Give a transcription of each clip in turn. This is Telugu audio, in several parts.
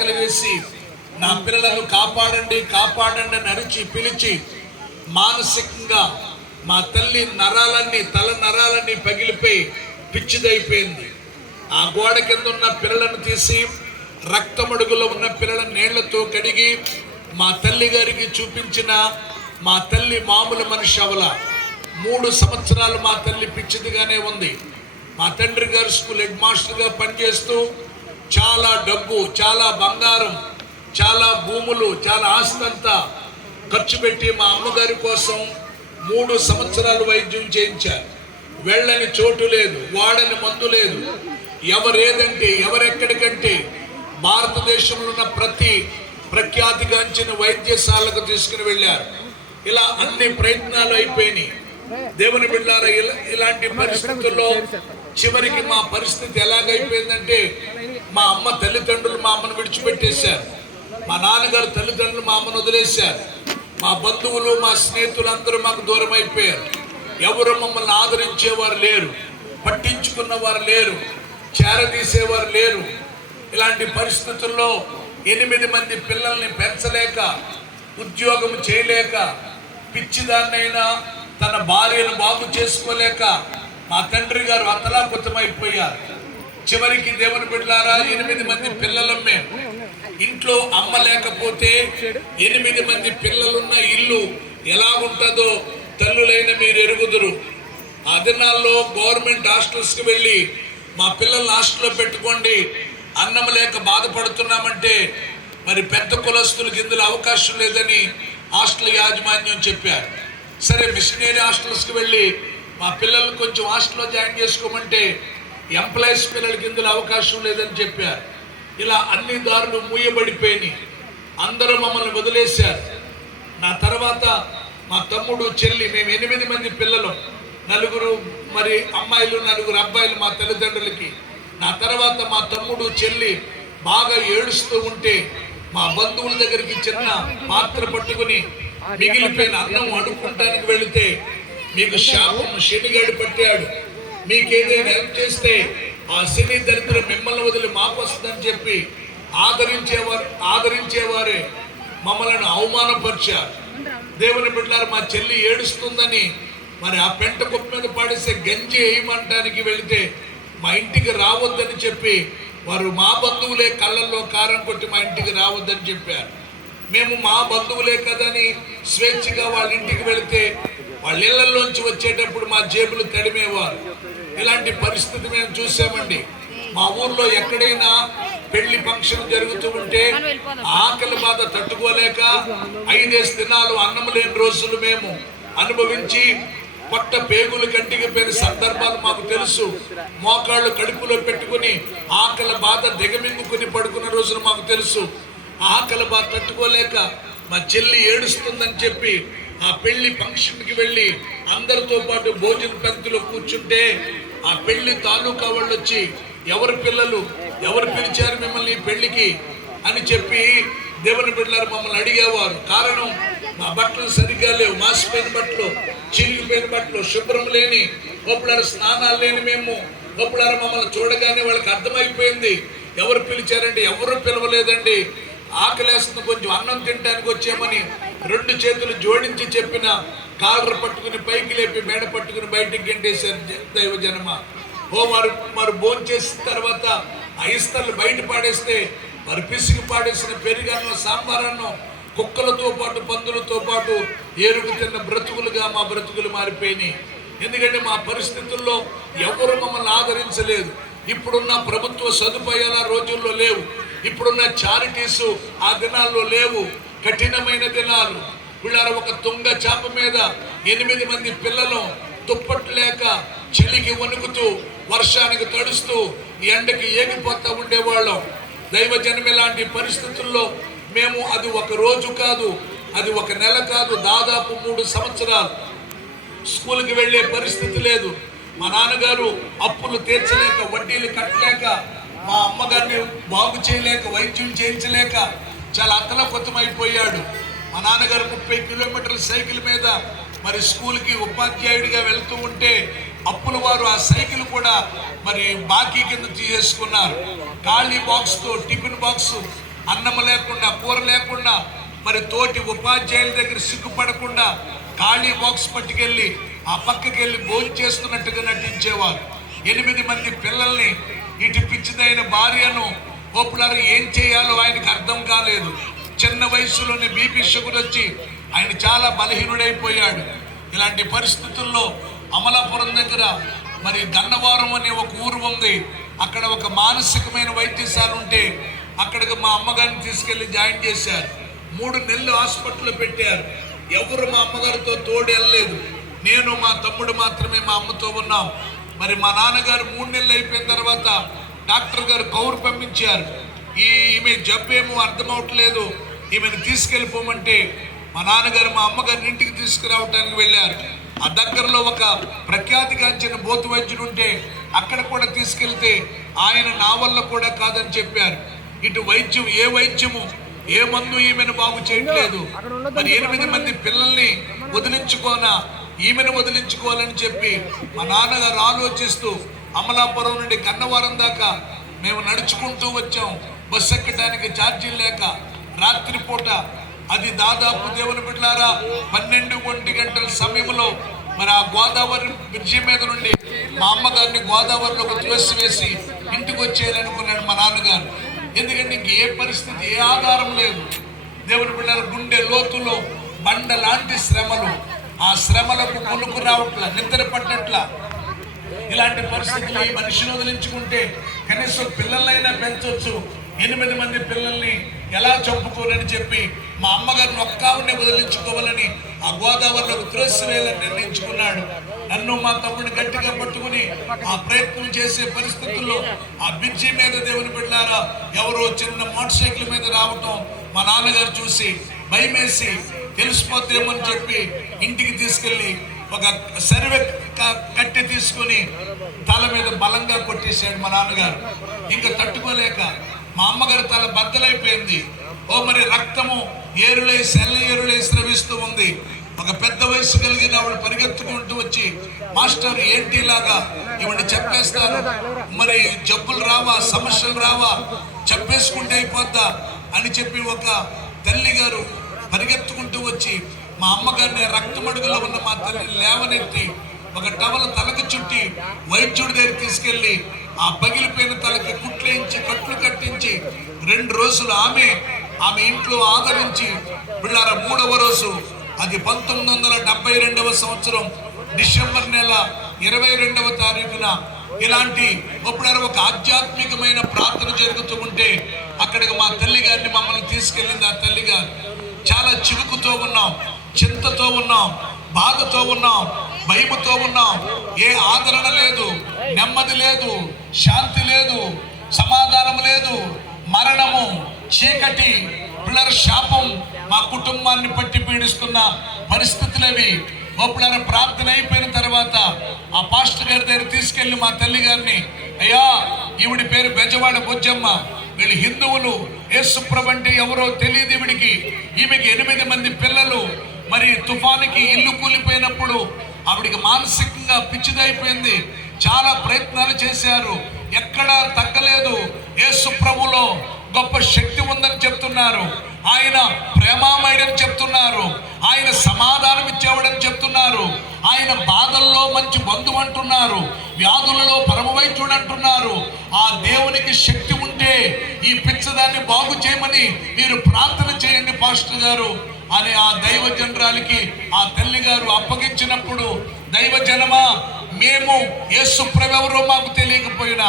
కేకలు వేసి నా పిల్లలను కాపాడండి కాపాడండి అని అరిచి పిలిచి మానసికంగా మా తల్లి నరాలన్నీ తల నరాలన్నీ పగిలిపోయి పిచ్చిదైపోయింది. ఆ గోడ కింద ఉన్న పిల్లలను తీసి రక్తమడుగులో ఉన్న పిల్లల నీళ్ళతో కడిగి మా తల్లి గారికి చూపించిన మా తల్లి మామూలు మనిషి అవల. మూడు సంవత్సరాలు మా తల్లి పిచ్చిదిగానే ఉంది. మా తండ్రి గారు స్కూల్ హెడ్ మాస్టర్గా పనిచేస్తూ చాలా డబ్బు చాలా బంగారం చాలా భూములు చాలా ఆస్తి అంతా ఖర్చు పెట్టి మా అమ్మగారి కోసం మూడు సంవత్సరాలు వైద్యం చేయించారు. వెళ్ళని చోటు లేదు వాడని మందు లేదు. ఎవరేదంటే ఎవరెక్కడికంటే భారతదేశంలో ఉన్న ప్రతి ప్రఖ్యాతిగాంచిన వైద్యశాలకు తీసుకుని వెళ్ళారు. ఇలా అన్ని ప్రయత్నాలు అయిపోయినాయి. దేవుని బిడ్డారా ఇలా ఇలాంటి పరిస్థితుల్లో చివరికి మా పరిస్థితి ఎలాగైపోయిందంటే మా అమ్మ తల్లిదండ్రులు మా అమ్మను విడిచిపెట్టేశారు. మా నాన్నగారు తల్లిదండ్రులు మా అమ్మను వదిలేశారు. మా బంధువులు మా స్నేహితులు అందరూ మాకు దూరం అయిపోయారు. ఎవరు మమ్మల్ని ఆదరించేవారు లేరు. పట్టించుకున్నవారు లేరు. చేరదీసేవారు లేరు. ఇలాంటి పరిస్థితుల్లో ఎనిమిది మంది పిల్లల్ని పెంచలేక ఉద్యోగం చేయలేక పిచ్చిదాన్నైనా తన భార్యను బాగు చేసుకోలేక మా తండ్రి గారు అతలాకుతమైపోయారు చివరికి దేవుని బిడ్డలారా ఎనిమిది మంది పిల్లలం మేము ఇంట్లో అమ్మ లేకపోతే ఎనిమిది మంది పిల్లలున్న ఇల్లు ఎలా ఉంటుందో తల్లులైన మీరు ఎరుగుదురు ఆ దినాల్లో గవర్నమెంట్ హాస్టల్స్కి వెళ్ళి మా పిల్లల్ని హాస్టల్లో పెట్టుకోండి అన్నం లేక బాధపడుతున్నామంటే మరి పెద్ద కులస్తులకు ఇందులో అవకాశం లేదని హాస్టల్ యాజమాన్యం చెప్పారు. సరే మిషనరీ హాస్టల్స్కి వెళ్ళి మా పిల్లల్ని కొంచెం హాస్టల్లో జాయిన్ చేసుకోమంటే ఎంప్లాయీస్ పిల్లలకి ఇందులో అవకాశం లేదని చెప్పారు. ఇలా అన్ని దారులు మూయబడిపోయినాయి. అందరూ మమ్మల్ని వదిలేశారు. నా తర్వాత మా తమ్ముడు చెల్లి మేము ఎనిమిది మంది పిల్లలు. నలుగురు మరి అమ్మాయిలు నలుగురు అబ్బాయిలు మా తల్లిదండ్రులకి. నా తర్వాత మా తమ్ముడు చెల్లి బాగా ఏడుస్తూ ఉంటే మా బంధువుల దగ్గరికి చిన్న పాత్ర పట్టుకుని మిగిలిపోయిన అన్నం అడుక్కుంటానికి వెళితే మీకు శాపం శనిగాడు పట్టాడు. మీకు ఏదైనా హెల్ప్ చేస్తే ఆ శని దరిద్రం మిమ్మల్ని వదిలి మాకు వస్తుందని చెప్పి ఆదరించేవారు ఆదరించేవారే మమ్మల్ని అవమానపరిచారు. దేవుని బిడ్డారు మా చెల్లి ఏడుస్తుందని మరి ఆ పెంట కుప్ప మీద పాడేసే గంజి వేయమంటానికి వెళితే మా ఇంటికి రావద్దని చెప్పి వారు మా బంధువులే కళ్ళల్లో కారం కొట్టి మా ఇంటికి రావద్దని చెప్పారు. మేము మా బంధువులే కదని స్వేచ్ఛగా వాళ్ళ ఇంటికి వెళితే వాళ్ళ ఇళ్ళలోంచి వచ్చేటప్పుడు మా జేబులు తడిమేవారు. ఇలాంటి పరిస్థితి మేము చూసామండి. మా ఊర్లో ఎక్కడైనా పెళ్ళి ఫంక్షన్ జరుగుతూ ఉంటే ఆకలి బాధ తట్టుకోలేక ఐదేసి దినాలు అన్నం లేని రోజులు మేము అనుభవించి పట్ట పేగులు కంటికి పోయిన సందర్భాలు మాకు తెలుసు. మోకాళ్ళు కడుపులో పెట్టుకుని ఆకలి బాధ దిగమింగుకుని పడుకున్న రోజులు మాకు తెలుసు. ఆకలి బాధ తట్టుకోలేక మా చెల్లి ఏడుస్తుందని చెప్పి ఆ పెళ్ళి ఫంక్షన్కి వెళ్ళి అందరితో పాటు భోజన పంక్తిలో కూర్చుంటే ఆ పెళ్ళి తాలూకా వాళ్ళు వచ్చి ఎవరి పిల్లలు? ఎవరు పిలిచారు మిమ్మల్ని పెళ్ళికి? అని చెప్పి దేవుని బిడ్డలారు మమ్మల్ని అడిగేవారు. కారణం మా బట్టలు సరిగ్గా లేవు. మాసిపోయిన బట్టలు చిరిగిపోయిన బట్టలు శుభ్రం లేని గొప్పలారు స్నానాలు లేని మేము. గొప్పలారు మమ్మల్ని చూడగానే వాళ్ళకి అర్థమైపోయింది. ఎవరు పిలిచారండి? ఎవరు పిలవలేదండి? ఆకలేస్తుంది కొంచెం అన్నం తినడానికి వచ్చామని రెండు చేతులు జోడించి చెప్పిన కాలర్ పట్టుకుని పైకి లేపి మేడ పట్టుకుని బయటికి గెంటేశారు దైవ జనమ. ఓ మరి మరి భోజనం చేసిన తర్వాత ఐస్తర్లు బయట పాడేస్తే మరి పిసికి పాడేసిన పెరుగన్నం సాంబారన్నం కుక్కలతో పాటు పందులతో పాటు ఏరుకు తిన్న బ్రతుకులుగా మా బ్రతుకులు మారిపోయినాయి. ఎందుకంటే మా పరిస్థితుల్లో ఎవరు మమ్మల్ని ఆదరించలేదు. ఇప్పుడున్న ప్రభుత్వ సదుపాయాలు ఆ రోజుల్లో లేవు. ఇప్పుడున్న చారిటీసు ఆ దినాల్లో లేవు. కఠినమైన దినాలు. పిల్లల ఒక తుంగ చేప మీద ఎనిమిది మంది పిల్లలు తుప్పట్లు లేక చలికి వణుకుతూ వర్షానికి తడుస్తూ ఎండకి ఏగిపోతూ ఉండేవాళ్ళం. దైవజనం ఇలాంటి పరిస్థితుల్లో మేము అది ఒక రోజు కాదు అది ఒక నెల కాదు దాదాపు మూడు సంవత్సరాలు. స్కూల్కి వెళ్ళే పరిస్థితి లేదు. మా నాన్నగారు అప్పులు తీర్చలేక వడ్డీలు కట్టలేక మా అమ్మగారిని బాగు చేయలేక వైద్యం చేయించలేక చాలా అతలకొత్తమైపోయాడు మా నాన్నగారు ముప్పై కిలోమీటర్ల సైకిల్ మీద మరి స్కూల్కి ఉపాధ్యాయుడిగా వెళ్తూ ఉంటే అప్పుల వారు ఆ సైకిల్ కూడా మరి బాకీ కింద తీసేసుకున్నారు. ఖాళీ బాక్స్తో టిఫిన్ బాక్స్ అన్నం లేకుండా కూర లేకుండా మరి తోటి ఉపాధ్యాయుల దగ్గర సిగ్గుపడకుండా ఖాళీ బాక్స్ పట్టుకెళ్ళి ఆ పక్కకి వెళ్ళి భోజనం చేస్తున్నట్టుగా నటించేవారు. ఎనిమిది మంది పిల్లల్ని ఇటు పిచ్చిదైన భార్యను ఓపులారు ఏం చేయాలో అర్థం కాలేదు. చిన్న వయసులోనే బీపీ షుగర్ వచ్చి ఆయన చాలా బలహీనుడైపోయాడు. ఇలాంటి పరిస్థితుల్లో అమలాపురం దగ్గర మరి గన్నవరం అనే ఒక ఊరు ఉంది. అక్కడ ఒక మానసికమైన వైద్యశాల ఉంటే అక్కడికి మా అమ్మగారిని తీసుకెళ్ళి జాయిన్ చేశారు. మూడు నెలలు హాస్పిటల్లో పెట్టారు. ఎవరు మా అమ్మగారితో తోడు వెళ్ళలేదు. నేను మా తమ్ముడు మాత్రమే మా అమ్మతో ఉన్నాం. మరి మా నాన్నగారు మూడు నెలలు అయిపోయిన తర్వాత డాక్టర్ గారు కౌరు పంపించారు. ఈమె జబ్బేమో అర్థమవట్లేదు. ఈమెను తీసుకెళ్ళిపోమంటే మా నాన్నగారు మా అమ్మగారిని ఇంటికి తీసుకురావటానికి వెళ్ళారు. ఆ దగ్గరలో ఒక ప్రఖ్యాతిగాంచిన బోతు వైద్యుడు ఉంటే అక్కడ కూడా తీసుకెళ్తే ఆయన నా వల్ల కూడా కాదని చెప్పారు. ఇటు వైద్యం ఏ వైద్యము ఏ మందు ఈమెను బాగు చేయట్లేదు. మరి ఎనిమిది మంది పిల్లల్ని వదిలించుకోనా? ఈమెను వదిలించుకోవాలని చెప్పి మా నాన్నగారు ఆలోచిస్తూ అమలాపురం నుండి కన్నవారం దాకా మేము నడుచుకుంటూ వచ్చాం. బస్సు ఎక్కడానికి ఛార్జీలు లేక రాత్రిపూట అది దాదాపు దేవుని బిడ్డలారా పన్నెండు ఒంటి గంటల సమయంలో మరి ఆ గోదావరి బ్రిడ్జి మీద నుండి మా అమ్మగారిని గోదావరిలోకి త్రోసివేసి ఇంటికి వచ్చేయాలనుకున్నాడు మా నాన్నగారు. ఎందుకంటే ఇంక ఏ పరిస్థితి ఏ ఆధారం లేదు. దేవుని బిడ్డల గుండె లోతులో బండ లాంటి శ్రమలు ఆ శ్రమలకు కొనుక్కు రావట్ల నిద్ర పట్టట్ల. ఇలాంటి పరిస్థితులు ఈ మనిషిని వదిలించుకుంటే కనీసం పిల్లలైనా పెంచొచ్చు. ఎనిమిది మంది పిల్లల్ని ఎలా చంపుకోనని చెప్పి మా అమ్మగారిని ఒక్కావుని వదిలించుకోవాలని ఆ గోదావరిలోకి త్రోసివేయాలని నిర్ణయించుకున్నాడు. నన్ను మా తమ్ముడిని గట్టిగా పట్టుకుని ఆ ప్రయత్నం చేసే పరిస్థితుల్లో ఆ బ్రిడ్జి మీద దేవుని బిడ్డారా ఎవరో చిన్న మోటార్ సైకిల్ మీద రావటం మా నాన్నగారు చూసి భయమేసి తెలిసిపోతేమని చెప్పి ఇంటికి తీసుకెళ్ళి ఒక సర్వే కట్టి కట్టె తీసుకొని తల మీద బలంగా కొట్టేశాడు మా నాన్నగారు. ఇంకా తట్టుకోలేక మా అమ్మగారి తల బద్దలైపోయింది. ఓ మరి రక్తము ఏరులై సెల్ల ఏరులై స్రవిస్తూ ఉంది. ఒక పెద్ద వయసు కలిగిన ఆవిడ పరిగెత్తుకుంటూ వచ్చి మాస్టర్ ఏంటి ఇలాగా? ఇవన్నీ చెప్పేస్తారు మరి జబ్బులు రావా సమస్యలు రావా? చెప్పేసుకుంటే అయిపోద్దా? అని చెప్పి ఒక తల్లి గారు పరిగెత్తుకుంటూ వచ్చి మా అమ్మగారిని రక్తమడుగులో ఉన్న మా తల్లిని లేవనెత్తి ఒక టవల తలకు చుట్టి వైద్యుడి దగ్గర తీసుకెళ్ళి ఆ పగిలిపోయిన తల రెండు రోజులు ఆమె ఆమె ఇంట్లో ఆదరించి పిల్లల మూడవ రోజు అది పంతొమ్మిది వందల డెబ్బై రెండవ సంవత్సరం డిసెంబర్ నెల ఇరవై రెండవ తారీఖున ఇలాంటి ఇప్పుడు ఒక ఆధ్యాత్మికమైన ప్రార్థన జరుగుతూ ఉంటే అక్కడికి మా తల్లి గారిని మమ్మల్ని తీసుకెళ్ళింది ఆ తల్లి గారు. చాలా చివుకుతో ఉన్నాం చింతతో ఉన్నాం బాధతో ఉన్నాం భయముతో ఉన్నాం. ఏ ఆదరణ లేదు నెమ్మది లేదు శాంతి లేదు సమాధానం లేదు మరణము చీకటి పిల్లల శాపం మా కుటుంబాన్ని పట్టి పీడిస్తున్న పరిస్థితులవి. ఒప్పుడారు ప్రార్థన అయిపోయిన తర్వాత ఆ పాస్టర్ గారి దగ్గర తీసుకెళ్ళి మా తల్లి గారిని అయ్యా ఈవిడి పేరు బెజవాడ బొజ్జమ్మ. వీళ్ళు హిందువులు యేసుప్రభు అంటే ఎవరో తెలియదు ఈవిడికి. ఈమెకి ఎనిమిది మంది పిల్లలు. మరి తుఫానికి ఇల్లు కూలిపోయినప్పుడు ఆవిడికి మానసికంగా పిచ్చిదైపోయింది. చాలా ప్రయత్నాలు చేశారు. ఎక్కడా తగ్గలేదు. యేసు ప్రభులో గొప్ప శక్తి ఉందని చెప్తున్నారు. ఆయన ప్రేమామయుడని చెప్తున్నారు. ఆయన సమాధానం ఇచ్చేవాడని చెప్తున్నారు. ఆయన బాధల్లో మంచి బంధువు అంటున్నారు. వ్యాధులలో పరమవైద్యుడు అంటున్నారు. ఆ దేవునికి శక్తి ఉంటే ఈ పిచ్చదాన్ని బాగు చేయమని మీరు ప్రార్థన చేయండి పాస్టర్ గారు అని ఆ దైవ జనరాలకి ఆ తల్లి గారు అప్పగించినప్పుడు దైవ జనమా మేము యేసు ప్రభెవరో మాకు తెలియకపోయినా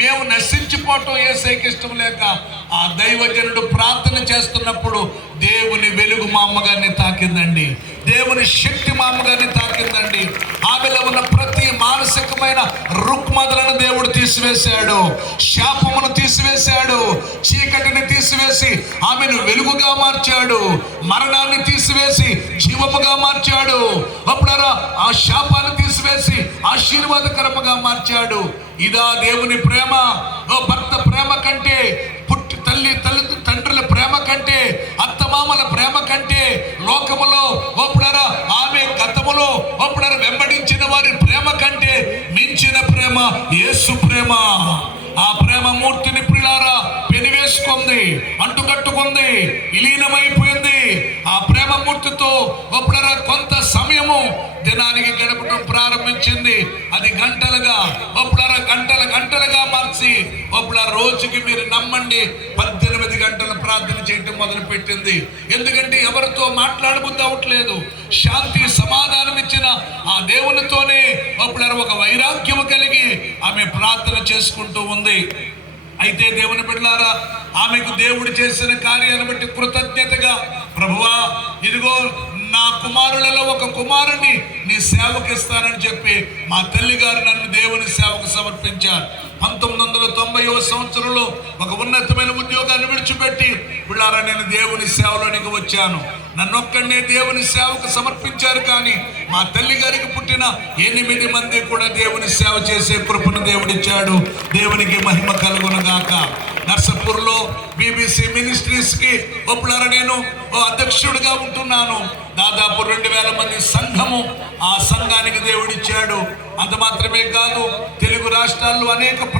మేము నశించిపోవటం ఏసైకి ఇష్టం లేక ఆ దైవజనుడు ప్రార్థన చేస్తున్నప్పుడు దేవుని వెలుగు మా అమ్మగారిని తాకిందండి. దేవుని శక్తి మా అమ్మగారిని తాకిందండి. ఆమెలో ఉన్న ప్రతి మానసికమైన రుక్మదలను దేవుడు తీసివేశాడు. శాపమును తీసివేశాడు. చీకటిని తీసివేసి ఆమెను వెలుగుగా మార్చాడు. మరణాన్ని తీసివేసి జీవముగా మార్చాడు. అప్పుడారా ఆ శాపాన్ని తీసివేసి ఆశీర్వాదకరముగా మార్చాడు. ఇదా దేవుని ప్రేమ. ఓ భర్త ప్రేమ కంటే పుట్టి తల్లి తల్లి తండ్రుల ప్రేమ కంటే అత్తమామల ప్రేమ కంటే లోకములో ఒప్పుడారా ఆమె గతములో ఒప్పుడారా వెంబడించిన వారి ప్రేమ కంటే మించిన ప్రేమ యేసు ప్రేమ. ఆ ప్రేమ మూర్తిని పిల్లారా పెనివేసుకుంది అంటుకట్టుకుంది విలీనమైపోయింది. ఆ ప్రేమ మూర్తితో ఒప్పుడరా కొంత సమయము దినానికి గడపడం ప్రారంభించింది. అది గంటలుగా ఒప్పుడు గంటల గంటలుగా మార్చి ఒప్పుడ రోజుకి మీరు నమ్మండి. పద్దెనిమిది గంటల ప్రార్థన చేయటం మొదలు పెట్టింది ఎందుకంటే ఎవరితో మాట్లాడబుద్ధి అవ్వట్లేదు. శాంతి సమాధానం ఇచ్చిన ఆ దేవునితోనే ఒప్పుడరా ఒక వైరాగ్యము కలిగి ఆమె ప్రార్థన చేసుకుంటూ ఉంది. అయితే దేవుని బిడ్డారా ఆమెకు దేవుడు చేసిన కార్యాన్ని బట్టి కృతజ్ఞతగా ప్రభువా ఇదిగో నా కుమారులలో ఒక కుమారుని నీ సేవకు ఇస్తానని చెప్పి మా తల్లి గారు నన్ను దేవుని సేవకు సమర్పించారు. పంతొమ్మిది వందల తొంభైవ సంవత్సరంలో ఒక ఉన్నతమైన ఉద్యోగాన్ని విడిచిపెట్టి పిల్లారా నేను దేవుని సేవలోనికి వచ్చాను. నన్ను ఒక్కడనే దేవుని సేవకు సమర్పించారు కానీ మా తల్లి గారికి పుట్టిన ఎనిమిది మంది కూడా దేవుని సేవ చేసే కృపను దేవుడిచ్చాడు. దేవునికి మహిమ కలుగునగాక. నర్సపూర్లో బీబీసీ మినిస్ట్రీస్కి నేను? ఓ అధ్యక్షుడిగా ఉంటున్నాను. దాదాపు రెండు వేల మంది సంఘము ఆ సంఘానికి దేవుడిచ్చాడు. అంత మాత్రమే కాదు తెలుగు రాష్ట్రాల్లో అనేక